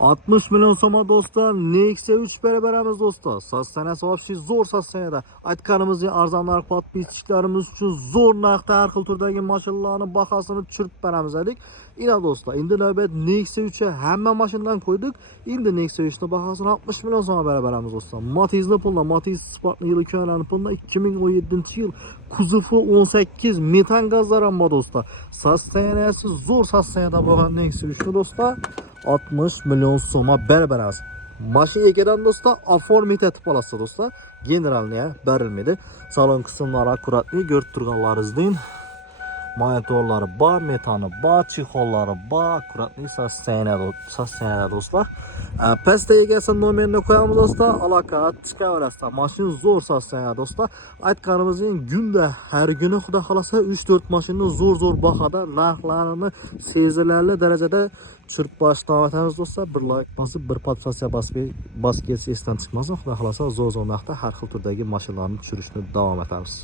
60 milyon so'm do'stlar, Nexia 3 beramiz do'stlar. Sostanasi vobshe zo'r sostanada. Aytganimizdek arzonlar podpischilarimiz uchun zo'r narxda har xil turdagi mashinalarning bahosini tushirib beramiz dedik. Ina do'stlar, endi navbat Nexia 3 ga hamma mashinadan qo'ydik. Endi Nexia 3 ning bahosini 60 milyon so'm beramiz do'stlar. Matiz'ni pulda, Matiz Sport'ni yili ko'rani pulda 2017-yil kuzovi 18 metan gazlar ham bor do'stlar. Sostanasi zo'r sostanada bo'lgan Nexia 3 ni do'stlar 60 milyon so'm beramiz. Mashina egadan do'stlar oformit etib olasiz do'stlar. Generalniya berilmedi. Salon qismlari akkuratli ko'rib turganlaringizdek. Monitorlari bor, metani bor, chexollari bor, akkuratli sostanada do'stlar. Pastda egasi nomerini qo'yamiz do'stlar. Aloqa chiqaverasizlar. Mashina zo'r sostanada do'stlar. Aytganimizdek kunda har kuni xudo xolasa 3-4 mashina zo'r bahoda narxlarini sezilarli darajada tushirib boshlayotamiz do'stlar. Bir like bosib, bir podpisatsiya bosib kelsa esdan chiqmasin. Xudo xolasa zo'r narxda har xil turdagi mashinalarni tushirishni davom etamiz.